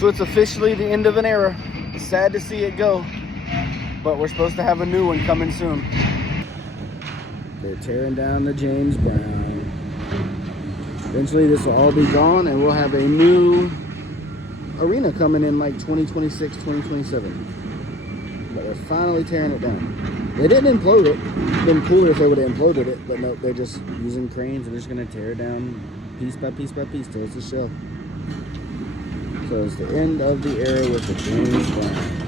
So it's officially the end of an era. It's sad to see it go, but we're supposed to have a new one coming soon. They're tearing down the James Brown. Eventually this will all be gone and we'll have a new arena coming in like 2026, 2027. But they're finally tearing it down. They didn't implode it. It'd been cooler if they would have imploded it, but no, they're just using cranes and they're just gonna tear it down piece by piece by piece till it's a shell. So it's the end of the era with the James Brown.